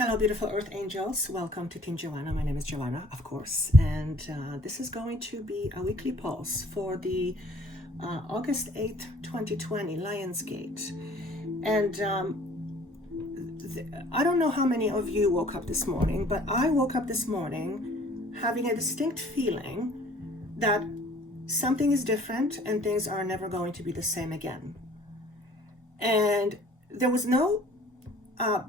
Hello, beautiful Earth Angels. Welcome to Team Joanna. My name is Joanna, of course, and this is going to be a weekly pulse for the August 8th, 2020 Lionsgate. And I don't know how many of you woke up this morning, but I woke up this morning having a distinct feeling that something is different and things are never going to be the same again. And there was no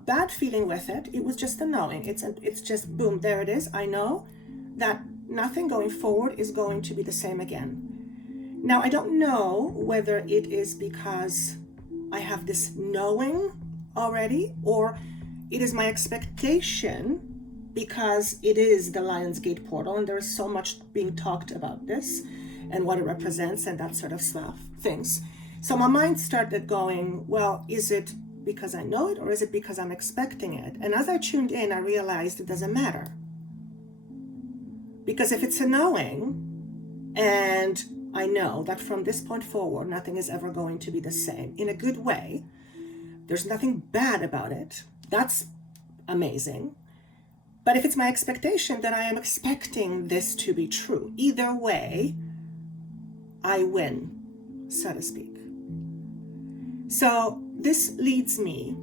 bad feeling with it. It was just a knowing. It's just boom, there it is. I know that nothing going forward is going to be the same again. Now, I don't know whether it is because I have this knowing already, or it is my expectation because it is the Lionsgate portal and there is so much being talked about this and what it represents and that sort of stuff, things. So my mind started going, well, is it because I know it, or is it because I'm expecting it? And as I tuned in, I realized it doesn't matter. Because if it's a knowing, and I know that from this point forward, nothing is ever going to be the same in a good way, there's nothing bad about it. That's amazing. But if it's my expectation, then I am expecting this to be true. Either way, I win, so to speak. So this leads me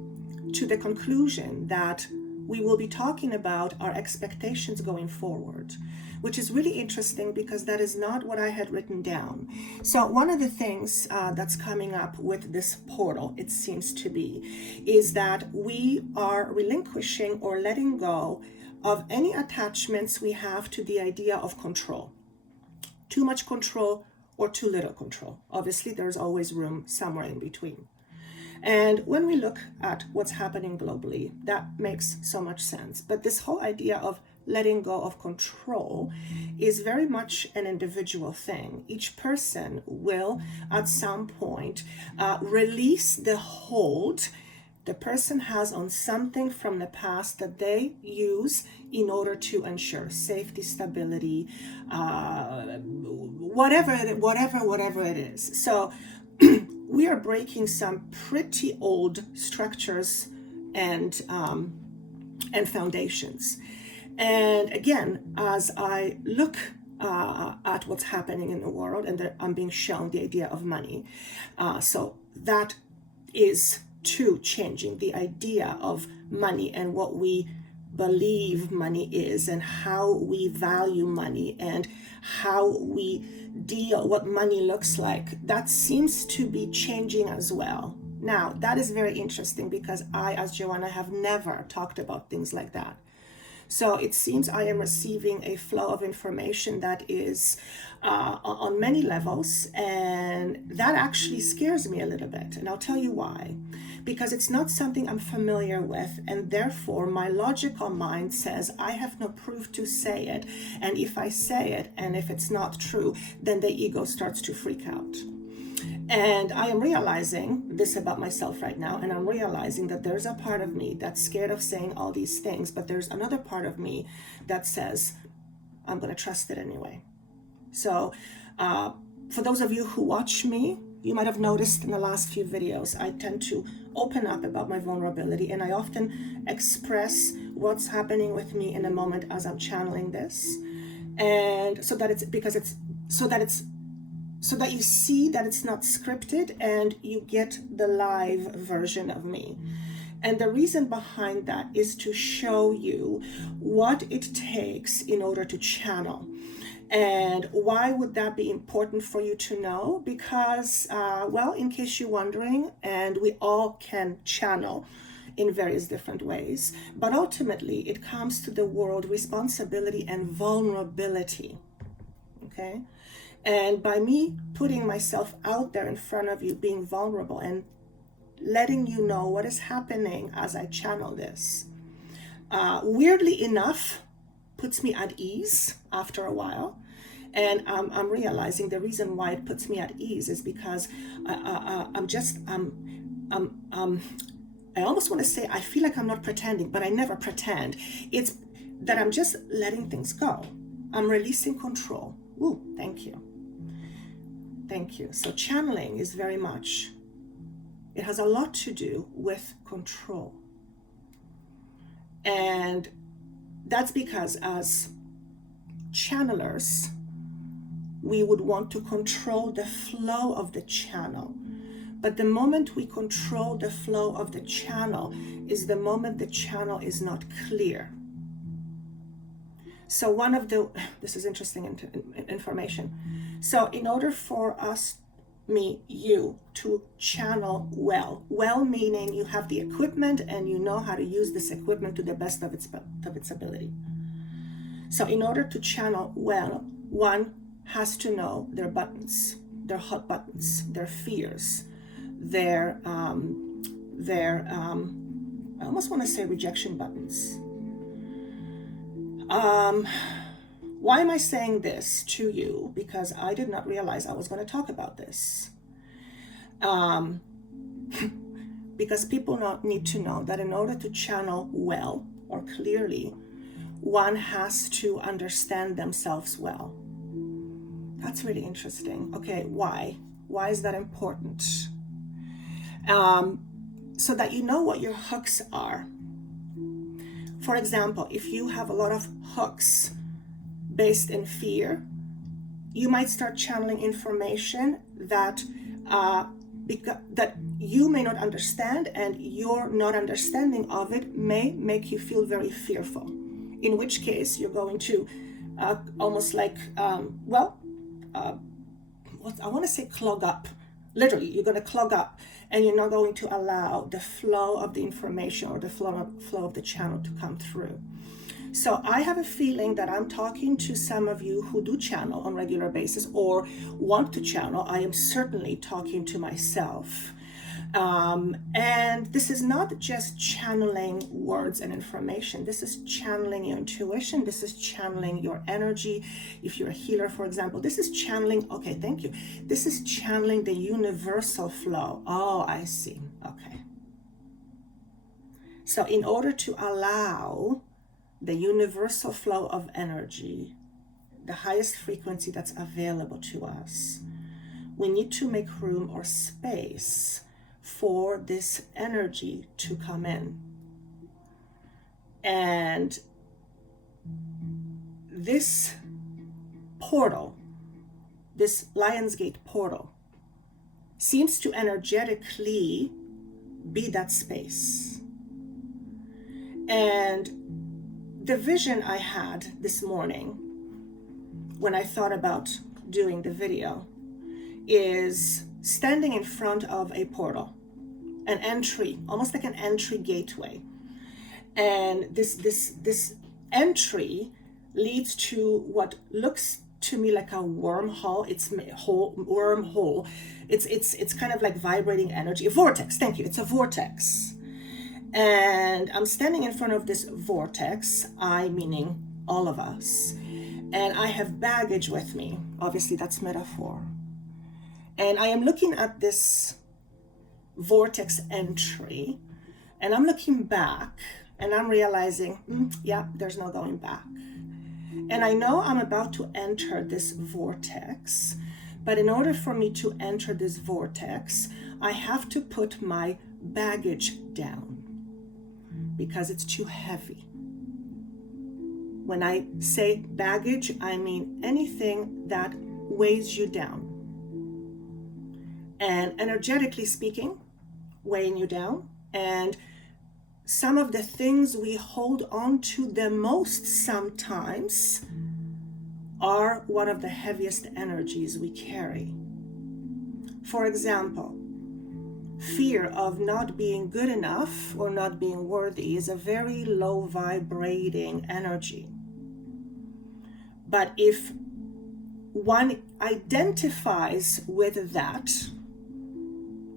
to the conclusion that we will be talking about our expectations going forward, which is really interesting because that is not what I had written down. So one of the things that's coming up with this portal, it seems to be, is that we are relinquishing or letting go of any attachments we have to the idea of control. Too much control or too little control. Obviously, there's always room somewhere in between. And when we look at what's happening globally, that makes so much sense. But this whole idea of letting go of control is very much an individual thing. Each person will, at some point, release the hold the person has on something from the past that they use in order to ensure safety, stability, whatever it is. So we are breaking some pretty old structures and foundations. And again, as I look at what's happening in the world, and I'm being shown the idea of money, so that is too changing the idea of money and what we believe money is and how we value money and how we deal, what money looks like. That seems to be changing as well. Now, that is very interesting because I, as Joanna, have never talked about things like that. So it seems I am receiving a flow of information that is on many levels, and that actually scares me a little bit. And I'll tell you why. Because it's not something I'm familiar with, and therefore my logical mind says I have no proof to say it, and if I say it and if it's not true, then the ego starts to freak out. And I am realizing this about myself right now, and I'm realizing that there's a part of me that's scared of saying all these things, but there's another part of me that says I'm going to trust it anyway. So for those of you who watch me, you might have noticed in the last few videos, I tend to open up about my vulnerability, and I often express what's happening with me in a moment as I'm channeling this. And so that you see that it's not scripted and you get the live version of me. And the reason behind that is to show you what it takes in order to channel. And why would that be important for you to know? Because, well, in case you're wondering, and we all can channel in various different ways, but ultimately it comes to the world responsibility and vulnerability, okay? And by me putting myself out there in front of you, being vulnerable and letting you know what is happening as I channel this, weirdly enough, puts me at ease after a while. And I'm realizing the reason why it puts me at ease is because I almost want to say I feel like I'm not pretending, but I never pretend. It's that I'm just letting things go. I'm releasing control. Ooh, thank you. Thank you. So channeling is very much, it has a lot to do with control. And that's because as channelers, we would want to control the flow of the channel. But the moment we control the flow of the channel is the moment the channel is not clear. So this is interesting information. So in order for us, you, to channel well meaning you have the equipment and you know how to use this equipment to the best of its ability. So in order to channel well, one has to know their buttons, their hot buttons, their fears, their I almost want to say rejection buttons. Why am I saying this to you? Because I did not realize I was going to talk about this. Because people need to know that in order to channel well or clearly, one has to understand themselves well. That's really interesting. Okay, why? Why is that important? So that you know what your hooks are. For example, if you have a lot of hooks based in fear, you might start channeling information that that you may not understand, and your not understanding of it may make you feel very fearful. In which case, you're going to almost like, I want to say clog up. Literally, you're going to clog up, and you're not going to allow the flow of the information or the flow of the channel to come through. So I have a feeling that I'm talking to some of you who do channel on a regular basis or want to channel. I am certainly talking to myself. And this is not just channeling words and information. This is channeling your intuition. This is channeling your energy. If you're a healer, for example, this is channeling, okay, thank you. This is channeling the universal flow. Oh, I see. Okay. So in order to allow the universal flow of energy, the highest frequency that's available to us, we need to make room or space for this energy to come in. And this portal, this Lionsgate portal, seems to energetically be that space. And the vision I had this morning when I thought about doing the video is standing in front of a portal, an entry, almost like an entry gateway. And this entry leads to what looks to me like a wormhole. Wormhole. It's kind of like vibrating energy. A vortex. Thank you. It's a vortex. And I'm standing in front of this vortex, I meaning all of us, and I have baggage with me. Obviously, that's metaphor. And I am looking at this vortex entry, and I'm looking back, and I'm realizing, yeah, there's no going back. And I know I'm about to enter this vortex, but in order for me to enter this vortex, I have to put my baggage down, because it's too heavy. When I say baggage, I mean anything that weighs you down. And energetically speaking, weighing you down. And some of the things we hold on to the most sometimes are one of the heaviest energies we carry. For example, fear of not being good enough or not being worthy is a very low vibrating energy. But if one identifies with that,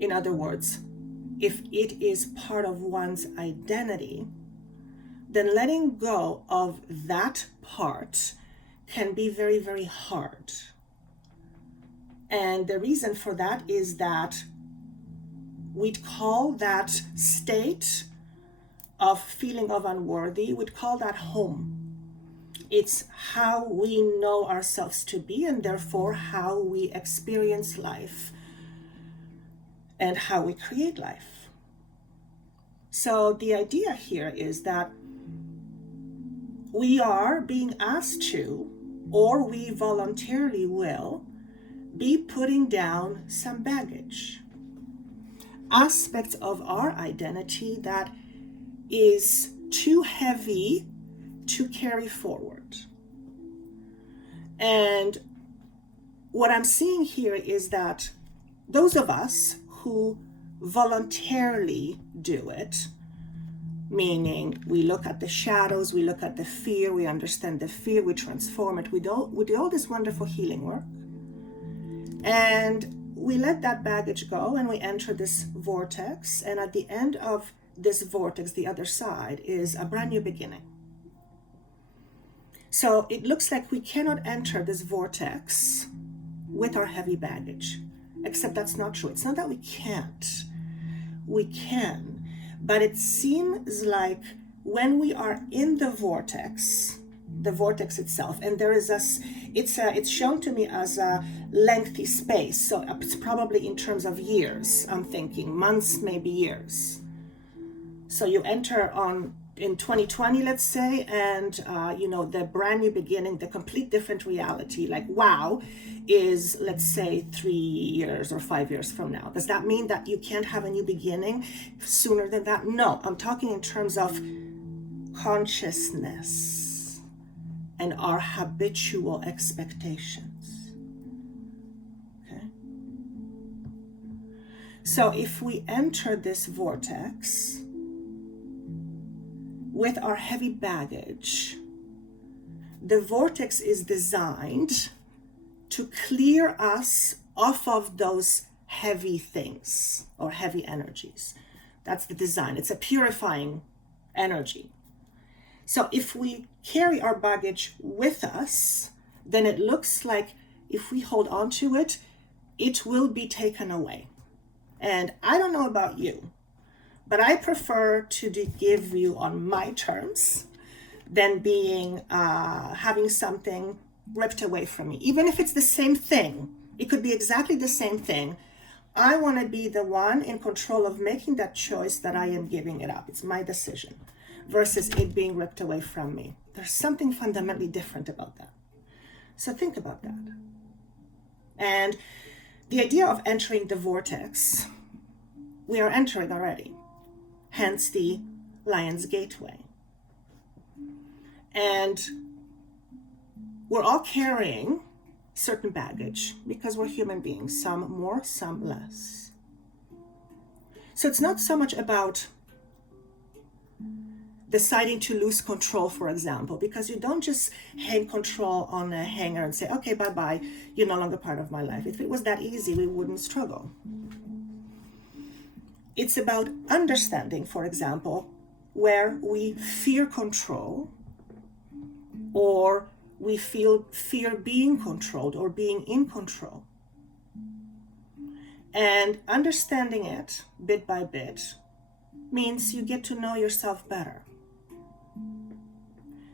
in other words, if it is part of one's identity, then letting go of that part can be very, very hard. And the reason for that is that we'd call that state of feeling of unworthy, we'd call that home. It's how we know ourselves to be, and therefore how we experience life and how we create life. So the idea here is that we are being asked to, or we voluntarily will, be putting down some baggage. Aspects of our identity that is too heavy to carry forward. And what I'm seeing here is that those of us who voluntarily do it, meaning we look at the shadows, we look at the fear, we understand the fear, we transform it, we do all this wonderful healing work, and we let that baggage go and we enter this vortex, and at the end of this vortex, the other side, is a brand new beginning. So it looks like we cannot enter this vortex with our heavy baggage, except that's not true. It's not that we can't. We can, but it seems like when we are in the vortex itself, and there is it's shown to me as a lengthy space, so it's probably in terms of years. I'm thinking months, maybe years. So you enter in 2020, let's say, and the brand new beginning, the complete different reality, like wow, is, let's say, 3 years or 5 years from now. Does that mean that you can't have a new beginning sooner than that? No, I'm talking in terms of consciousness and our habitual expectations. Okay. So if we enter this vortex with our heavy baggage, the vortex is designed to clear us off of those heavy things or heavy energies. That's the design. It's a purifying energy. So if we carry our baggage with us, then it looks like if we hold on to it, it will be taken away. And I don't know about you, but I prefer to give you on my terms than having something ripped away from me. Even if it's the same thing, it could be exactly the same thing. I want to be the one in control of making that choice that I am giving it up. It's my decision versus it being ripped away from me. There's something fundamentally different about that. So think about that. And the idea of entering the vortex, we are entering already. Hence the Lion's Gateway. And we're all carrying certain baggage because we're human beings, some more, some less. So it's not so much about deciding to lose control, for example, because you don't just hang control on a hanger and say, okay, bye-bye, you're no longer part of my life. If it was that easy, we wouldn't struggle. It's about understanding, for example, where we fear control, or we feel fear being controlled or being in control. And understanding it bit by bit means you get to know yourself better.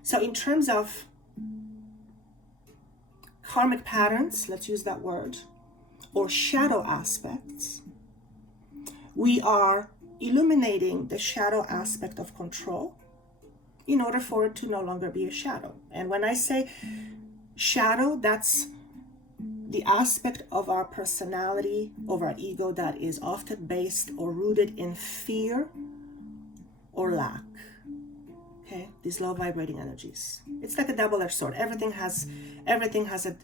So in terms of karmic patterns, let's use that word, or shadow aspects, we are illuminating the shadow aspect of control in order for it to no longer be a shadow. And when I say shadow, that's the aspect of our personality, of our ego, that is often based or rooted in fear or lack. Okay, these low vibrating energies. It's like a double-edged sword. Everything has a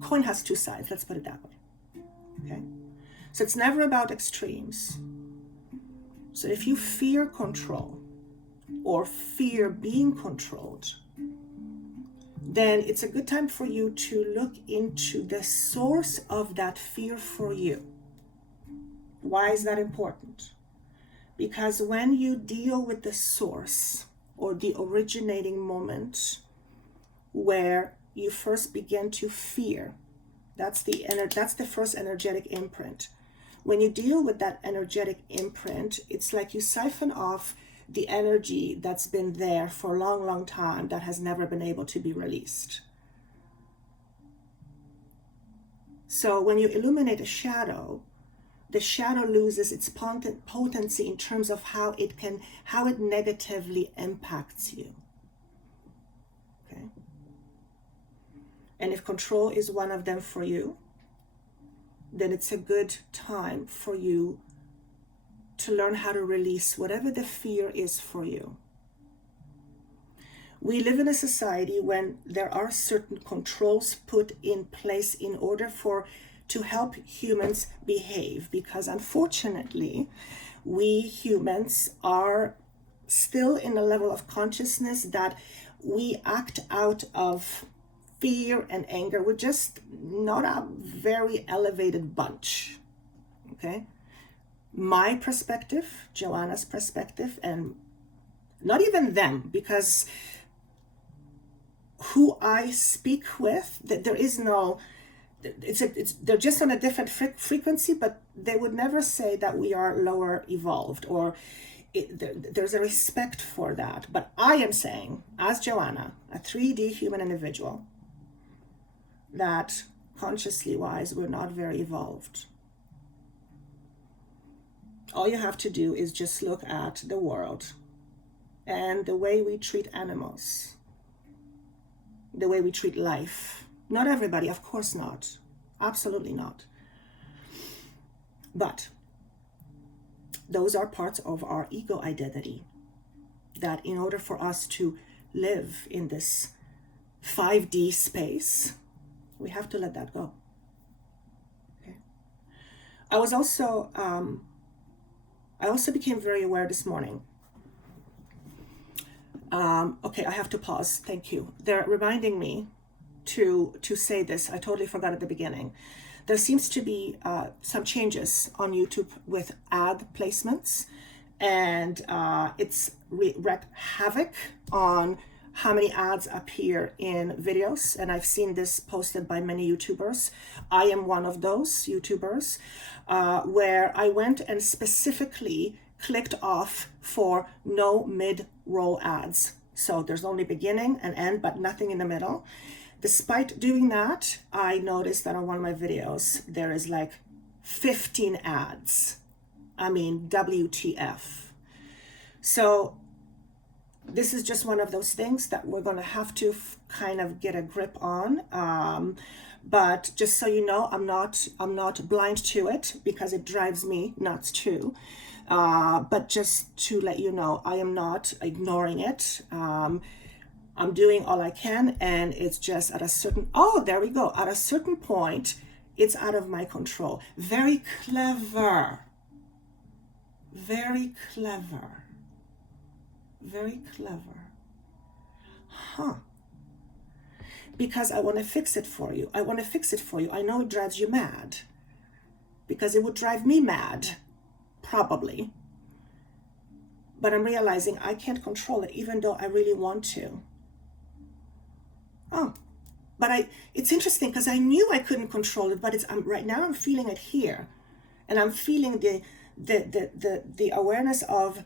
coin has two sides. Let's put it that way. Okay, so it's never about extremes. So if you fear control or fear being controlled, then it's a good time for you to look into the source of that fear for you. Why is that important? Because when you deal with the source or the originating moment where you first begin to fear, that's the first energetic imprint. When you deal with that energetic imprint, it's like you siphon off the energy that's been there for a long, long time that has never been able to be released. So when you illuminate a shadow, the shadow loses its potency in terms of how it negatively impacts you. And if control is one of them for you, then it's a good time for you to learn how to release whatever the fear is for you. We live in a society when there are certain controls put in place in order to help humans behave, because unfortunately, we humans are still in a level of consciousness that we act out of fear and anger. We're just not a very elevated bunch, okay? My perspective, Joanna's perspective, and not even them, because who I speak with, that there is no, they're just on a different frequency, but they would never say that we are lower evolved, or there's a respect for that. But I am saying, as Joanna, a 3D human individual, that consciously wise, we're not very evolved. All you have to do is just look at the world and the way we treat animals, the way we treat life. Not everybody, of course not. Absolutely not. But those are parts of our ego identity, that in order for us to live in this 5D space, we have to let that go. Okay. I also became very aware this morning. Okay, I have to pause. Thank you. They're reminding me to say this. I totally forgot at the beginning. There seems to be some changes on YouTube with ad placements, and it's wreaked havoc on how many ads appear in videos. And I've seen this posted by many YouTubers. I am one of those YouTubers where I went and specifically clicked off for no mid-roll ads. So there's only beginning and end, but nothing in the middle. Despite doing that, I noticed that on one of my videos, there is like 15 ads. I mean, WTF. So this is just one of those things that we're going to have to kind of get a grip on. But just so you know, I'm not blind to it, because it drives me nuts too. But just to let you know, I am not ignoring it. I'm doing all I can, and it's just at a certain, there we go. At a certain point, it's out of my control. Very clever. Very clever. Very clever. Because I want to fix it for you. I want to fix it for you. I know it drives you mad, because it would drive me mad, probably. But I'm realizing I can't control it, even though I really want to. But it's interesting, because I knew I couldn't control it, but right now I'm feeling it here. And I'm feeling the awareness of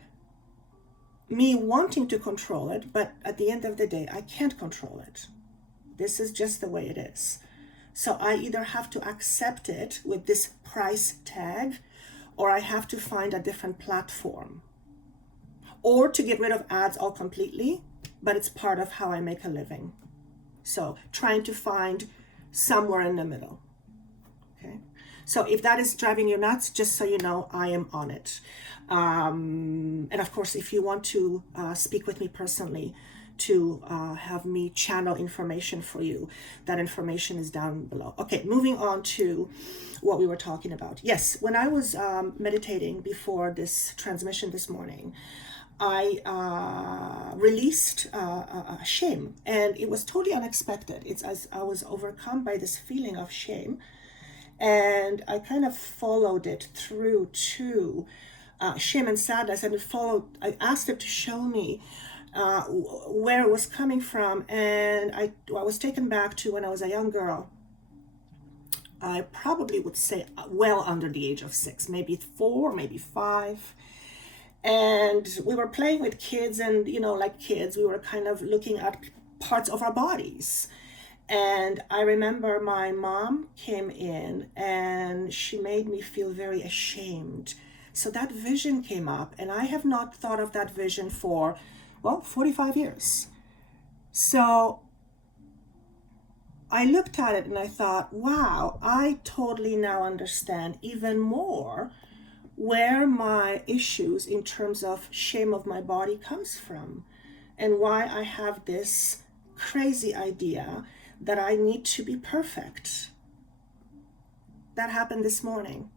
me wanting to control it, but at the end of the day, I can't control it. This is just the way it is. So I either have to accept it with this price tag, or I have to find a different platform, or to get rid of ads all completely, but it's part of how I make a living. So trying to find somewhere in the middle. Okay. So if that is driving you nuts, just so you know, I am on it. And of course, if you want to speak with me personally, to have me channel information for you, that information is down below. Okay, moving on to what we were talking about. Yes, when I was meditating before this transmission this morning, I released shame, and it was totally unexpected. It's as I was overcome by this feeling of shame, and I kind of followed it through to shame and sadness, and I asked it to show me where it was coming from, and I was taken back to when I was a young girl. I probably would say well under the age of 6, maybe 4, maybe 5. And we were playing with kids, and like kids, we were kind of looking at parts of our bodies. And I remember my mom came in and she made me feel very ashamed. So that vision came up, and I have not thought of that vision for 45 years. So I looked at it and I thought, wow, I totally now understand even more where my issues in terms of shame of my body comes from, and why I have this crazy idea that I need to be perfect. That happened this morning.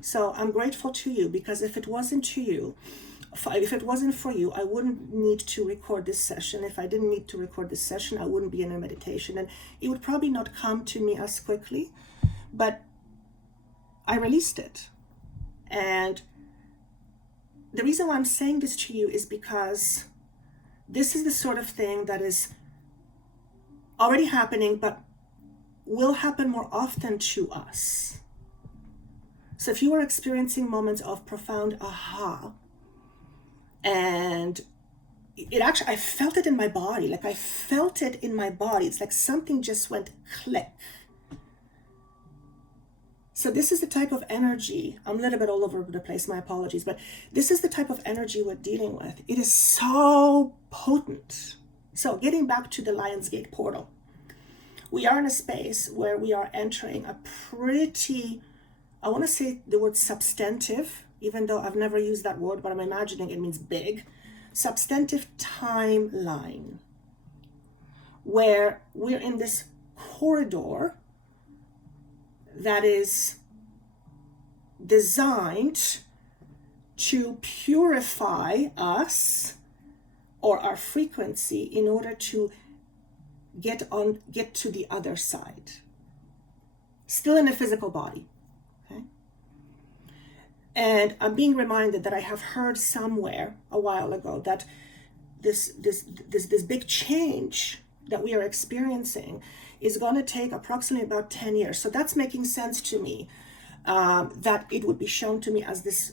So I'm grateful to you, because if it wasn't for you, I wouldn't need to record this session. If I didn't need to record this session, I wouldn't be in a meditation, and it would probably not come to me as quickly, but I released it. And the reason why I'm saying this to you is because this is the sort of thing that is already happening, but will happen more often to us. So if you are experiencing moments of profound aha, and it actually, I felt it in my body, like I felt it in my body. It's like something just went click. So this is the type of energy, I'm a little bit all over the place, my apologies, but this is the type of energy we're dealing with. It is so potent. So getting back to the Lionsgate portal, we are in a space where we are entering a pretty, I want to say the word substantive, even though I've never used that word, but I'm imagining it means big, substantive timeline, where we're in this corridor that is designed to purify us or our frequency in order to get to the other side, still in a physical body. Okay? And I'm being reminded that I have heard somewhere a while ago that this big change that we are experiencing is going to take approximately about 10 years. So that's making sense to me, that it would be shown to me as this,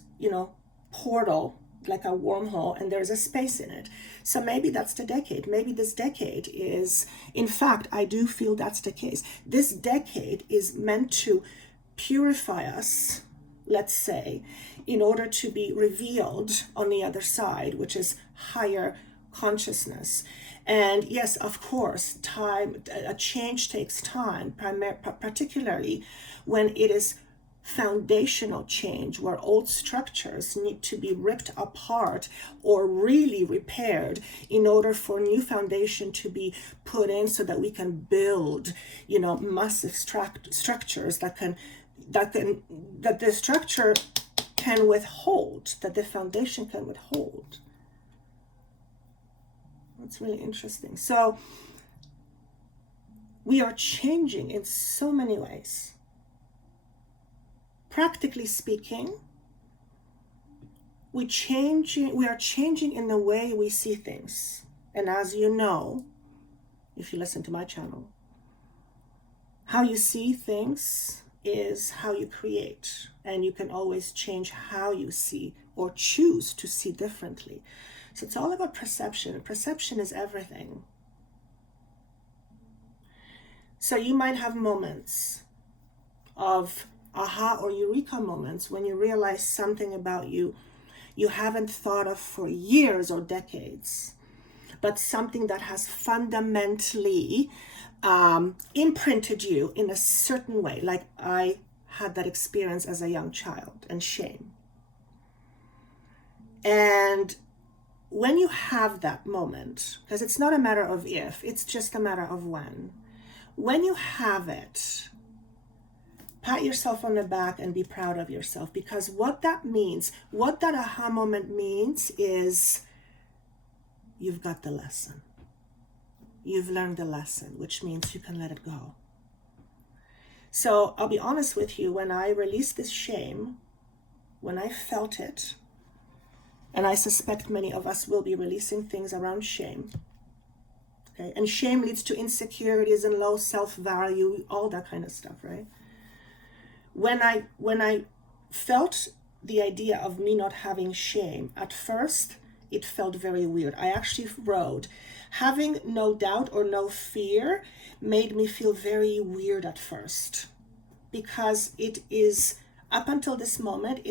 portal, like a wormhole, and there's a space in it. So maybe that's the decade. Maybe this decade is, in fact, I do feel that's the case. This decade is meant to purify us, let's say, in order to be revealed on the other side, which is higher consciousness. And yes, of course, a change takes time, particularly when it is foundational change, where old structures need to be ripped apart or really repaired in order for new foundation to be put in, so that we can build, massive structures that the structure can withhold, that the foundation can withhold. That's really interesting. So we are changing in so many ways. Practically speaking, we are changing in the way we see things. And as you know, if you listen to my channel, how you see things is how you create. And you can always change how you see or choose to see differently. So it's all about perception. Perception is everything. So you might have moments of aha or eureka moments when you realize something about you haven't thought of for years or decades, but something that has fundamentally imprinted you in a certain way. Like I had that experience as a young child, and shame. And when you have that moment, because it's not a matter of if, it's just a matter of when you have it, pat yourself on the back and be proud of yourself, because what that means, what that aha moment means, is you've got the lesson. You've learned the lesson, which means you can let it go. So I'll be honest with you, when I released this shame, when I felt it, and I suspect many of us will be releasing things around shame. Okay? And shame leads to insecurities and low self-value, all that kind of stuff, right? When I felt the idea of me not having shame, at first, it felt very weird. I actually wrote, having no doubt or no fear made me feel very weird at first, because it is, up until this moment,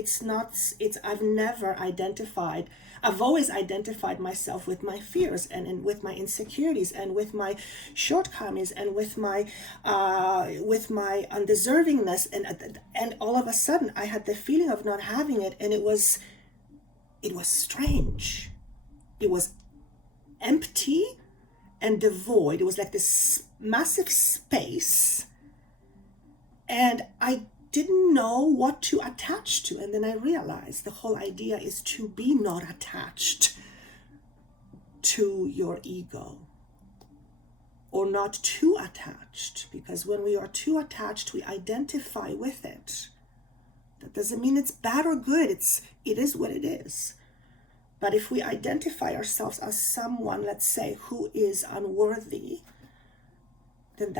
I've never identified I've always identified myself with my fears and with my insecurities and with my shortcomings and with my undeservingness, and all of a sudden I had the feeling of not having it, and it was strange. It was empty and devoid. It was like this massive space, and I didn't know what to attach to. And then I realized the whole idea is to be not attached to your ego, or not too attached, because when we are too attached, we identify with it. That doesn't mean it's bad or good. It is what it is. But if we identify ourselves as someone, let's say, who is unworthy, then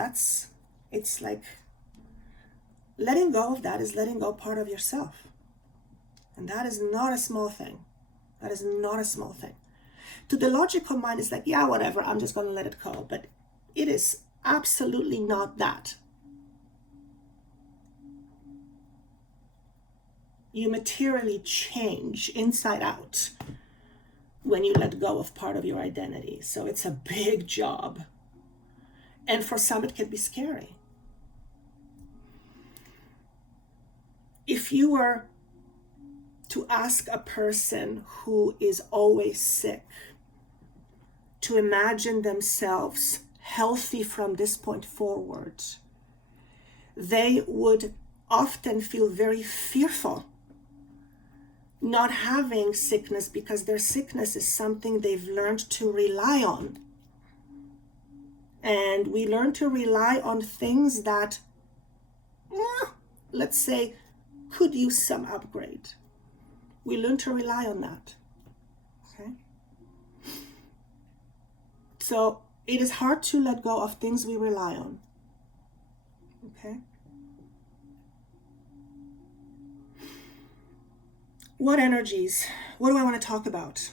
it's like letting go of that is letting go part of yourself. And that is not a small thing. That is not a small thing. To the logical mind, it's like, yeah, whatever, I'm just going to let it go. But it is absolutely not that. You materially change inside out when you let go of part of your identity. So it's a big job. And for some, it can be scary. If you were to ask a person who is always sick to imagine themselves healthy from this point forward, they would often feel very fearful not having sickness, because their sickness is something they've learned to rely on. And we learn to rely on things that, let's say, could use some upgrade. We learn to rely on that. Okay? So it is hard to let go of things we rely on. Okay? What energies? What do I want to talk about?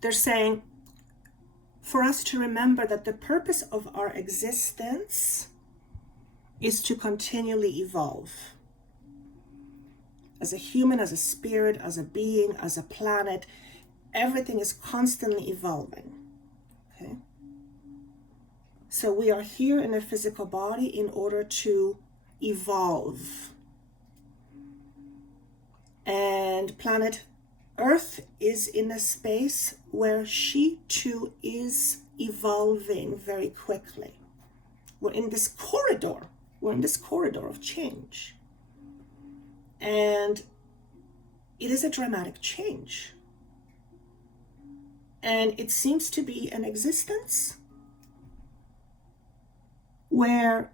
They're saying for us to remember that the purpose of our existence is to continually evolve. As a human, as a spirit, as a being, as a planet, everything is constantly evolving. Okay? So we are here in a physical body in order to evolve. And planet Earth is in a space where she too is evolving very quickly. We're in this corridor. We're in this corridor of change. And it is a dramatic change. And it seems to be an existence where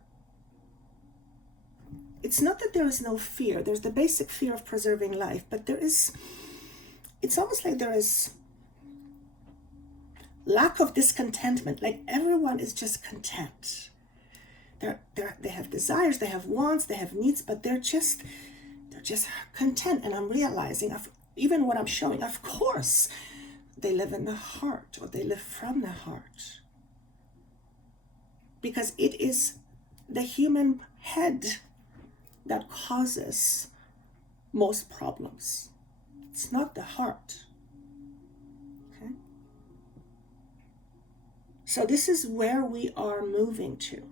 it's not that there is no fear. There's the basic fear of preserving life, but it's almost like there is lack of discontentment. Like everyone is just content. They have desires, they have wants, they have needs, but they're just content. And I'm realizing, even what I'm showing, of course, they live in the heart, or they live from the heart. Because it is the human head that causes most problems. It's not the heart. Okay? So this is where we are moving to.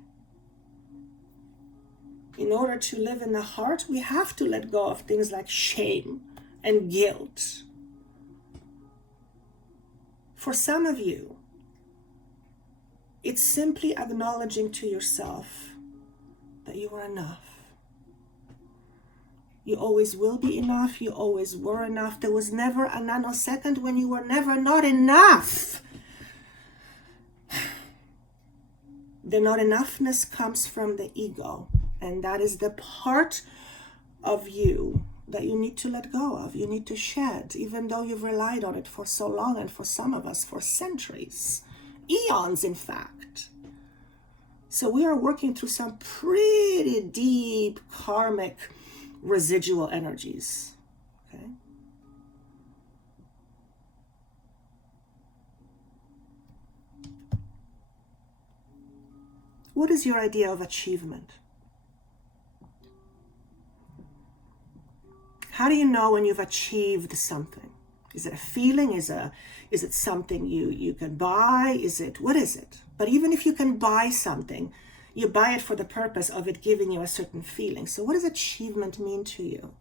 In order to live in the heart, we have to let go of things like shame and guilt. For some of you, it's simply acknowledging to yourself that you are enough. You always will be enough. You always were enough. There was never a nanosecond when you were never not enough. The not enoughness comes from the ego. And that is the part of you that you need to let go of. You need to shed, even though you've relied on it for so long, and for some of us for centuries, eons in fact. So we are working through some pretty deep karmic residual energies. Okay? What is your idea of achievement? How do you know when you've achieved something? Is it a feeling? Is it something you can buy? What is it? But even if you can buy something, you buy it for the purpose of it giving you a certain feeling. So what does achievement mean to you?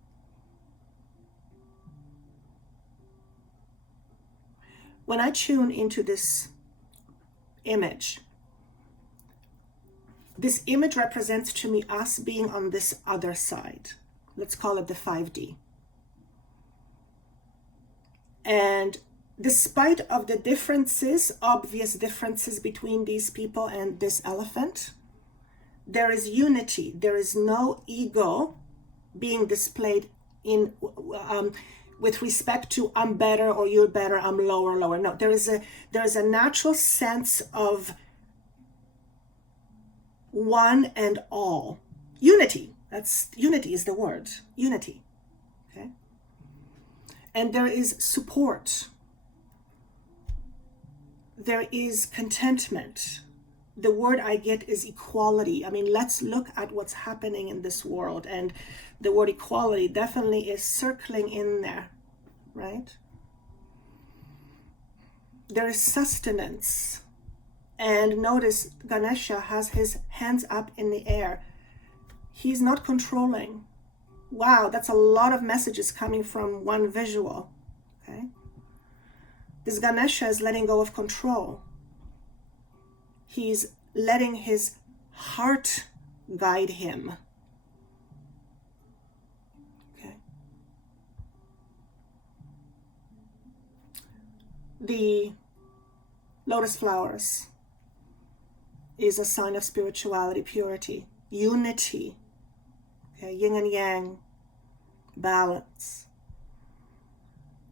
When I tune into this image represents to me us being on this other side. Let's call it the 5D. And despite of the differences, obvious differences between these people and this elephant, there is unity. There is no ego being displayed in with respect to I'm better or you're better, I'm lower. No, there is a natural sense of one and all. Unity. Unity is the word. Unity. Okay? And there is support. There is contentment. The word I get is equality. I mean, let's look at what's happening in this world, and the word equality definitely is circling in there, right? There is sustenance. And notice Ganesha has his hands up in the air. He's not controlling. Wow, that's a lot of messages coming from one visual. Okay? This Ganesha is letting go of control. He's letting his heart guide him. Okay. The lotus flowers is a sign of spirituality, purity, unity, okay, yin and yang, balance.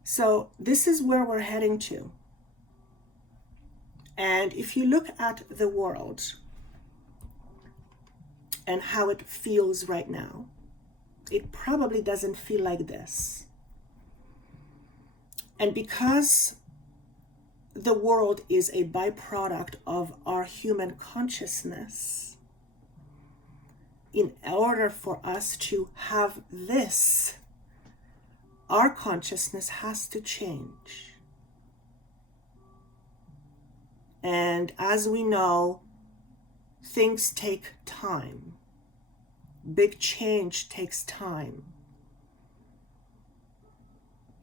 So this is where we're heading to. And if you look at the world and how it feels right now, it probably doesn't feel like this. And because the world is a byproduct of our human consciousness, in order for us to have this, our consciousness has to change. And as we know, things take time. Big change takes time.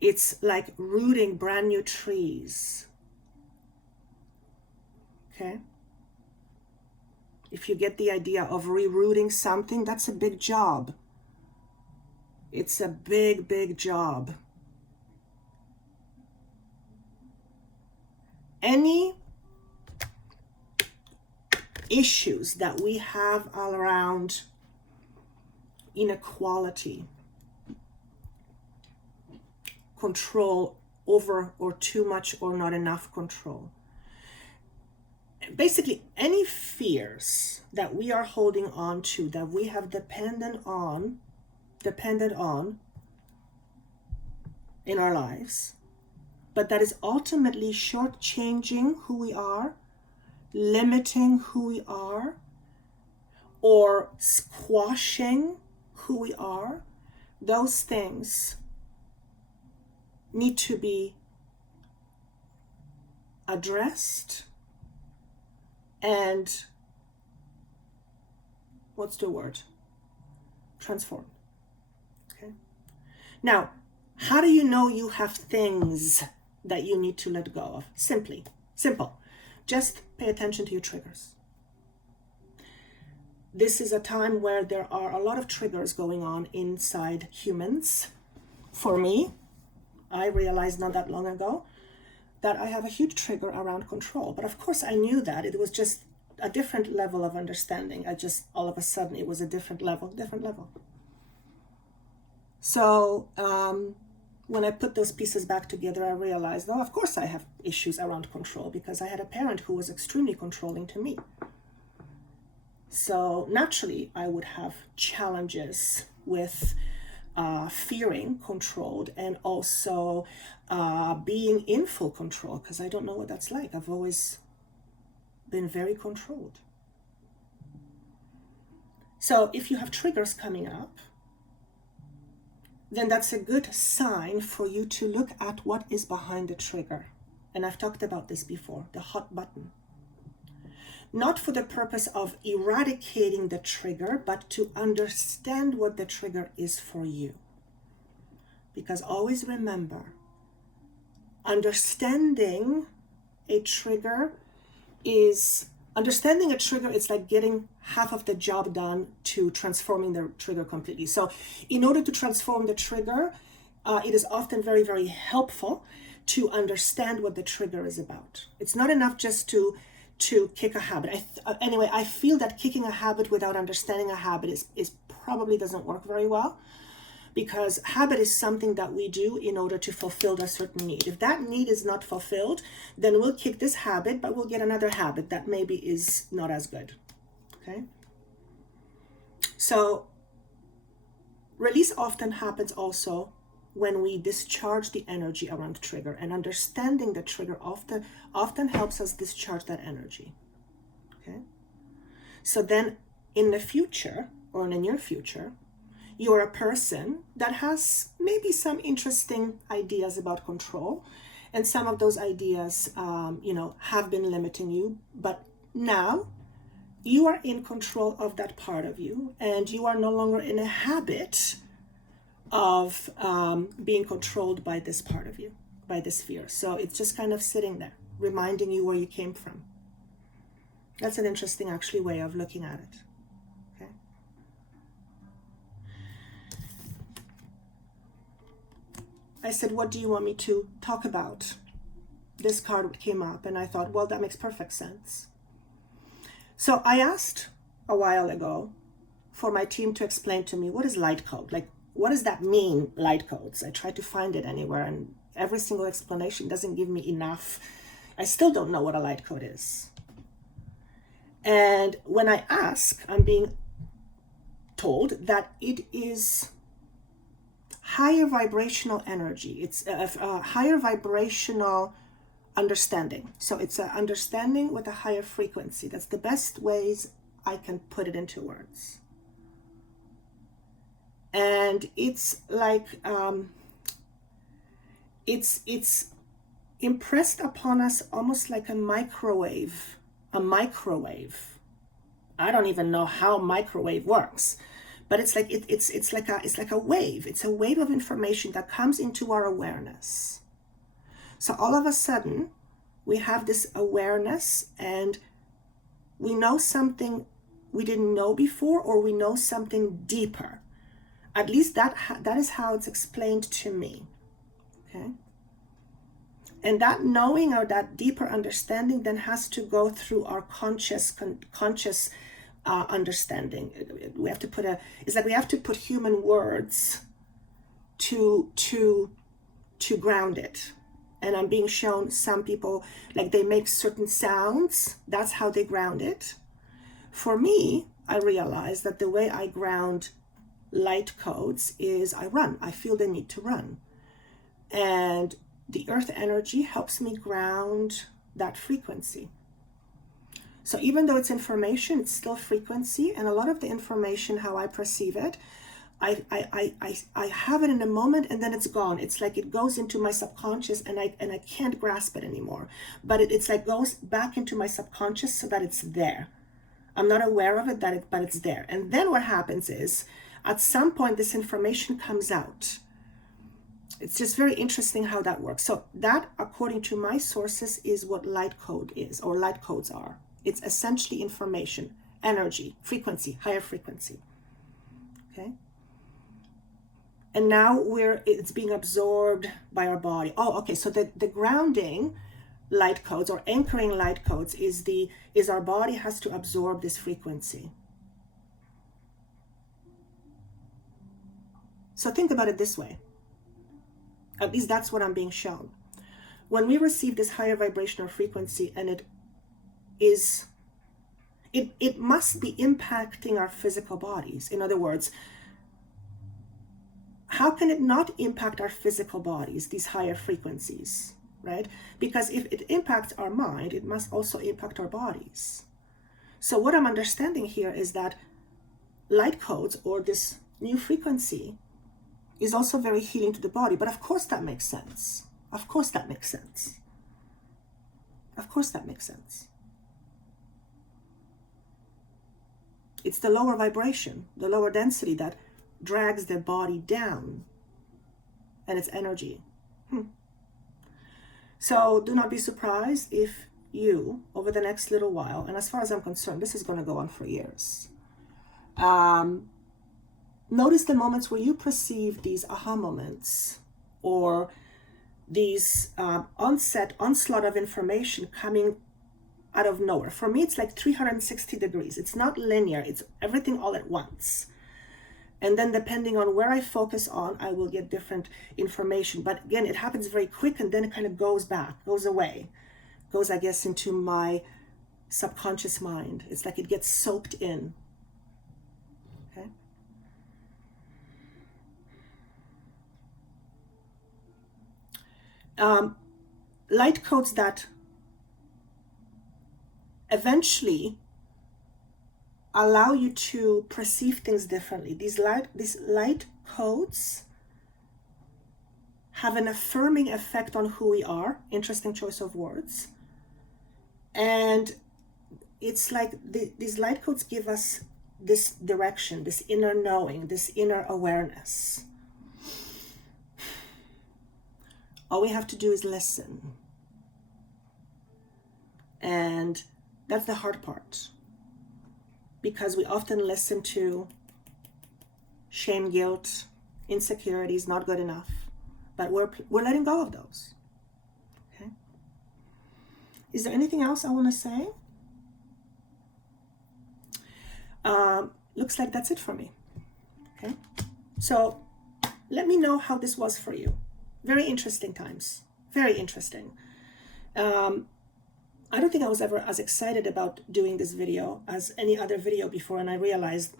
It's like rooting brand new trees. Okay? If you get the idea of rerouting something, that's a big job. It's a big, big job. Any issues that we have all around inequality, control over or too much or not enough control, basically any fears that we are holding on to, that we have depended on in our lives, but that is ultimately shortchanging who we are, limiting who we are, or squashing who we are, those things need to be addressed and, what's the word? Transformed. Okay. Now, how do you know you have things that you need to let go of? Simple. Just pay attention to your triggers. This is a time where there are a lot of triggers going on inside humans. For me, I realized not that long ago that I have a huge trigger around control. But of course I knew that. It was just a different level of understanding. All of a sudden, it was a different level. So when I put those pieces back together, I realized, of course I have issues around control because I had a parent who was extremely controlling to me. So naturally, I would have challenges with fearing controlled and also being in full control, because I don't know what that's like. I've always been very controlled. So if you have triggers coming up, then that's a good sign for you to look at what is behind the trigger. And I've talked about this before, the hot button. Not for the purpose of eradicating the trigger, but to understand what the trigger is for you. Because always remember, understanding a trigger is like getting half of the job done to transforming the trigger completely. So in order to transform the trigger, it is often very, very helpful to understand what the trigger is about. It's not enough just to kick a habit. Anyway, I feel that kicking a habit without understanding a habit is probably doesn't work very well, because habit is something that we do in order to fulfill a certain need. If that need is not fulfilled, then we'll kick this habit, but we'll get another habit that maybe is not as good. Okay? So release often happens also when we discharge the energy around the trigger, and understanding the trigger often helps us discharge that energy. Okay? So then in the future, or in the near future, you're a person that has maybe some interesting ideas about control, and some of those ideas have been limiting you, but now you are in control of that part of you, and you are no longer in a habit of being controlled by this part of you, by this fear. So it's just kind of sitting there, reminding you where you came from. That's an interesting, actually, way of looking at it. Okay. I said, what do you want me to talk about? This card came up, and I thought, well, that makes perfect sense. So I asked a while ago for my team to explain to me, what is light code? Like, what does that mean, light codes? I tried to find it anywhere, and every single explanation doesn't give me enough. I still don't know what a light code is. And when I ask, I'm being told that it is higher vibrational energy. It's a higher vibrational understanding. So it's an understanding with a higher frequency. That's the best ways I can put it into words. And it's like it's impressed upon us almost like a microwave. I don't even know how microwave works, but it's like it's like a wave. It's a wave of information that comes into our awareness. So all of a sudden, we have this awareness, and we know something we didn't know before, or we know something deeper. At least that is how it's explained to me. Okay? And that knowing, or that deeper understanding, then has to go through our conscious understanding. We have to put it's like we have to put human words to ground it. And I'm being shown some people, like, they make certain sounds. That's how they ground it. For me, I realize that the way I ground light codes is I run. I feel the need to run. And the earth energy helps me ground that frequency. So even though it's information, it's still frequency. And a lot of the information, how I perceive it, I have it in a moment, and then it's gone. It's like it goes into my subconscious, and I can't grasp it anymore. But it's like goes back into my subconscious so that it's there. I'm not aware of it, but it's there. And then what happens is, at some point, this information comes out. It's just very interesting how that works. So that, according to my sources, is what light code is, or light codes are. It's essentially information, energy, frequency, higher frequency. Okay? And now it's being absorbed by our body. Oh, okay. So the grounding light codes, or anchoring light codes, is our body has to absorb this frequency. So think about it this way. At least that's what I'm being shown. When we receive this higher vibrational frequency, and it must be impacting our physical bodies. In other words, how can it not impact our physical bodies, these higher frequencies, right? Because if it impacts our mind, it must also impact our bodies. So what I'm understanding here is that light codes, or this new frequency, is also very healing to the body. But of course that makes sense. Of course that makes sense. Of course that makes sense. It's the lower vibration, the lower density that drags the body down, and its energy. So do not be surprised if you, over the next little while, and as far as I'm concerned, this is going to go on for years, notice the moments where you perceive these aha moments, or these onslaught of information coming out of nowhere. For me, it's like 360 degrees. It's not linear. It's everything all at once. And then depending on where I focus on, I will get different information. But again, it happens very quick, and then it kind of goes back, goes away, goes, I guess, into my subconscious mind. It's like it gets soaked in. Okay. Light codes that eventually allow you to perceive things differently. These light codes have an affirming effect on who we are. Interesting choice of words. And it's like these light codes give us this direction, this inner knowing, this inner awareness. All we have to do is listen. And that's the hard part, because we often listen to shame, guilt, insecurities, not good enough, but we're letting go of those. Okay. Is there anything else I want to say? Looks like that's it for me. Okay. So let me know how this was for you. Very interesting times. Very interesting. I don't think I was ever as excited about doing this video as any other video before, and I realized,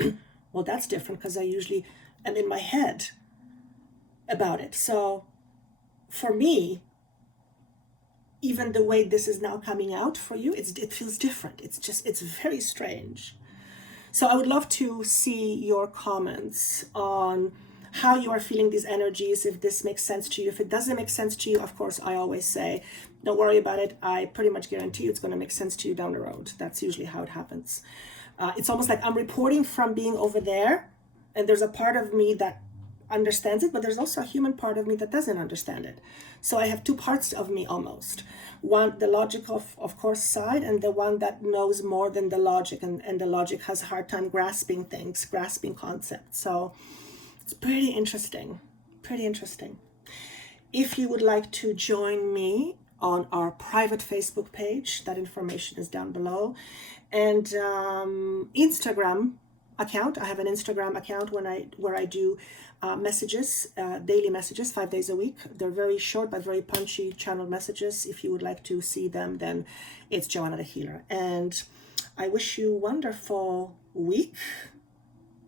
well, that's different because I usually am in my head about it. So for me, even the way this is now coming out for you, it feels different. It's very strange. So I would love to see your comments on how you are feeling these energies, if this makes sense to you. If it doesn't make sense to you, of course, I always say, don't worry about it. I pretty much guarantee you it's going to make sense to you down the road. That's usually how it happens. It's almost like I'm reporting from being over there, and there's a part of me that understands it, but there's also a human part of me that doesn't understand it. So I have two parts of me almost. One, the logical, of course, side, and the one that knows more than the logic, and the logic has a hard time grasping things, grasping concepts. So it's pretty interesting, pretty interesting. If you would like to join me on our private Facebook page, that information is down below. And Instagram account, I have an Instagram account where I do messages, daily messages, 5 days a week. They're very short but very punchy channel messages. If you would like to see them, then it's Joanna the Healer. And I wish you a wonderful week,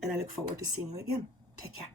and I look forward to seeing you again. Take care.